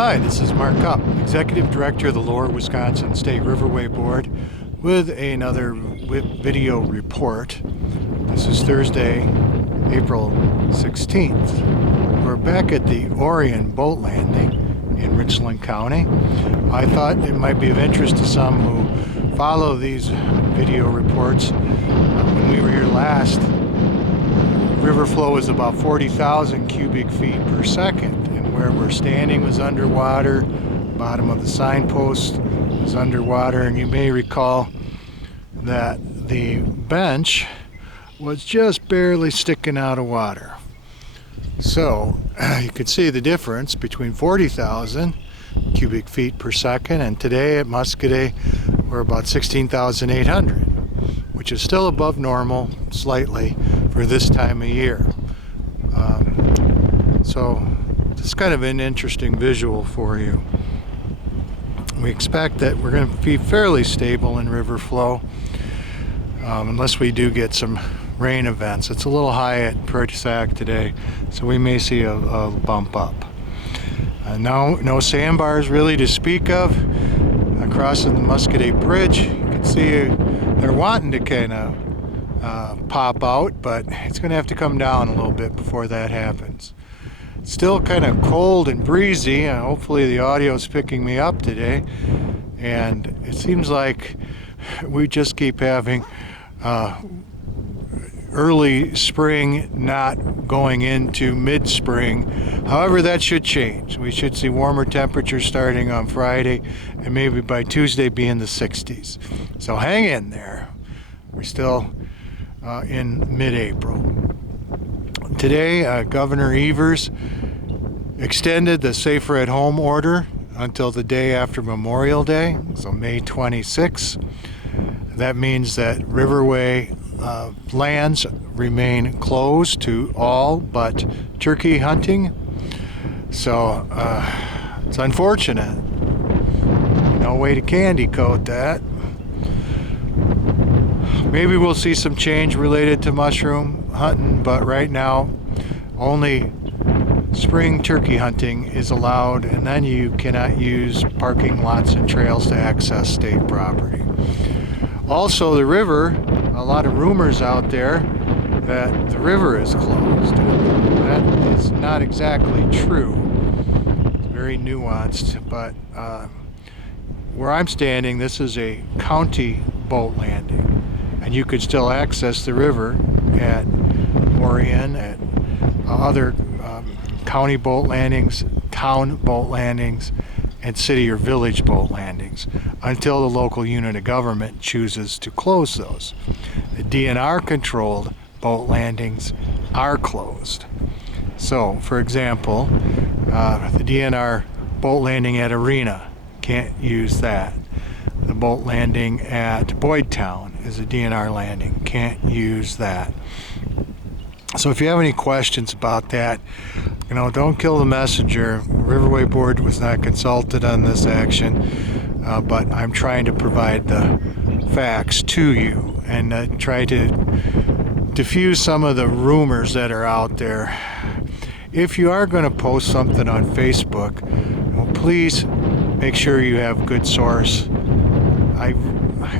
Hi, this is Mark Cupp, Executive Director of the Lower Wisconsin State Riverway Board, with another video report. This is Thursday, April 16th. We're back at the Orion boat landing in Richland County. I thought it might be of interest to some who follow these video reports. When we were here last, river flow was about 40,000 cubic feet per second. Where we're standing was underwater, bottom of the signpost was underwater, and you may recall that the bench was just barely sticking out of water. So you could see the difference between 40,000 cubic feet per second, and today at Muscadet we're about 16,800, which is still above normal slightly for this time of year. So it's kind of an interesting visual for you. We expect that we're going to be fairly stable in river flow, unless we do get some rain events. It's a little high at Prairie Sac today, so we may see a bump up. No sandbars really to speak of. Crossing the Muscadet Bridge, you can see they're wanting to kind of pop out, but it's going to have to come down a little bit before that happens. Still kind of cold and breezy. Hopefully the audio is picking me up today, and it seems like we just keep having early spring not going into mid-spring. However, that should change. We should see warmer temperatures starting on Friday, and maybe by Tuesday be in the 60s. So hang in there. We're still in mid-April. Today, Governor Evers extended the Safer at Home order until the day after Memorial Day, so May 26th. That means that Riverway lands remain closed to all but turkey hunting. So it's unfortunate. No way to candy coat that. Maybe we'll see some change related to mushroom hunting, but right now only spring turkey hunting is allowed, and then you cannot use parking lots and trails to access state property. Also, the river, a lot of rumors out there that the river is closed. That is not exactly true. It's very nuanced, but where I'm standing, this is a county boat landing, and you could still access the river at Orion, at other county boat landings, town boat landings, and city or village boat landings until the local unit of government chooses to close those. The DNR controlled boat landings are closed. So, for example, the DNR boat landing at Arena, can't use that. The boat landing at Boydtown is a DNR landing, can't use that. So if you have any questions about that, don't kill the messenger. Riverway Board was not consulted on this action, but I'm trying to provide the facts to you and try to diffuse some of the rumors that are out there. If you are going to post something on Facebook, please make sure you have good source. I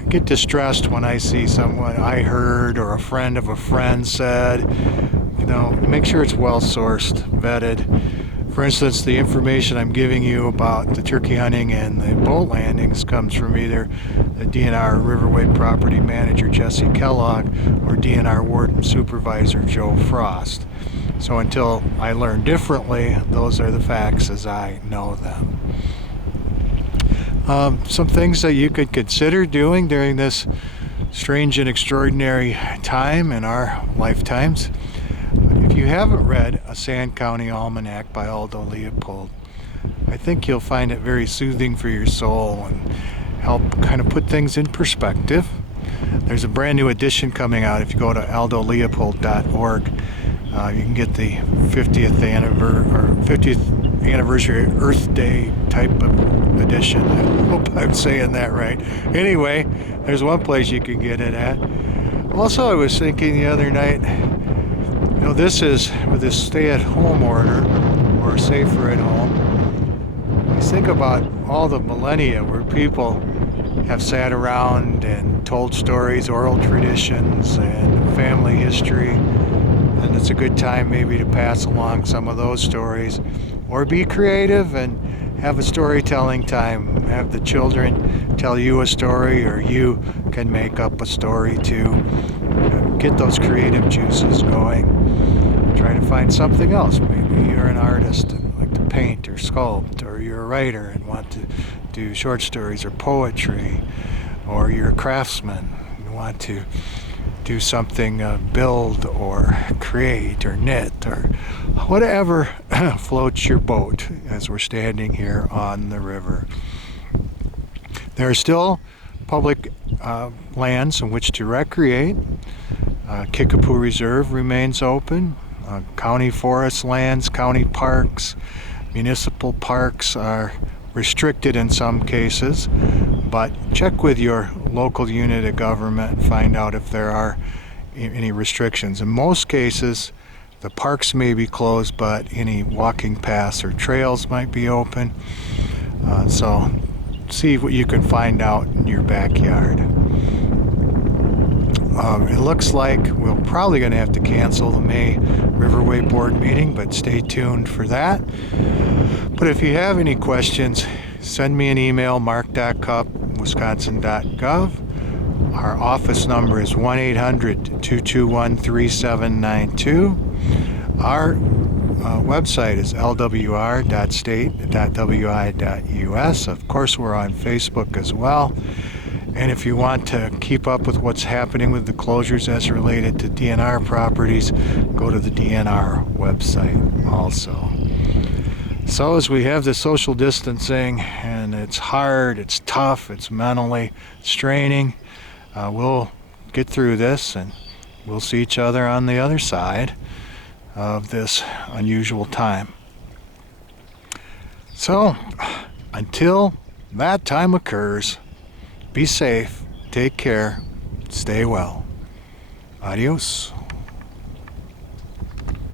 get distressed when I see someone I heard or a friend of a friend said. Make sure it's well sourced, vetted. For instance, the information I'm giving you about the turkey hunting and the boat landings comes from either the DNR Riverway Property Manager Jesse Kellogg or DNR Warden Supervisor Joe Frost. So until I learn differently, those are the facts as I know them. Some things that you could consider doing during this strange and extraordinary time in our lifetimes. If you haven't read A Sand County Almanac by Aldo Leopold, I think you'll find it very soothing for your soul and help kind of put things in perspective. There's a brand new edition coming out. If you go to aldoleopold.org, you can get the 50th anniversary Earth Day type of edition. I hope I'm saying that right. Anyway, there's one place you can get it at. Also, I was thinking the other night, this is with this stay-at-home order or safer at home. Just think about all the millennia where people have sat around and told stories, oral traditions, and family history. And it's a good time maybe to pass along some of those stories, or be creative and have a storytelling time. Have the children tell you a story, or you can make up a story too. Get those creative juices going. Try to find something else. Maybe you're an artist and like to paint or sculpt, or you're a writer and want to do short stories or poetry, or you're a craftsman and want to do something, build or create or knit or whatever floats your boat as we're standing here on the river. There are still public lands in which to recreate. Kickapoo Reserve remains open. County forest lands, county parks, municipal parks are restricted in some cases, but check with your local unit of government and find out if there are any restrictions. In most cases, the parks may be closed, but any walking paths or trails might be open. So see what you can find out in your backyard. It looks like we're probably going to have to cancel the May Riverway Board meeting, but stay tuned for that. But if you have any questions, send me an email, mark.cupp@wisconsin.gov. Our office number is 1-800-221-3792. Our website is lwr.state.wi.us. Of course, we're on Facebook as well. And if you want to keep up with what's happening with the closures as related to DNR properties, go to the DNR website also. So as we have the social distancing, and it's hard, it's tough, it's mentally straining, we'll get through this and we'll see each other on the other side of this unusual time. So until that time occurs, be safe, take care, stay well. Adios.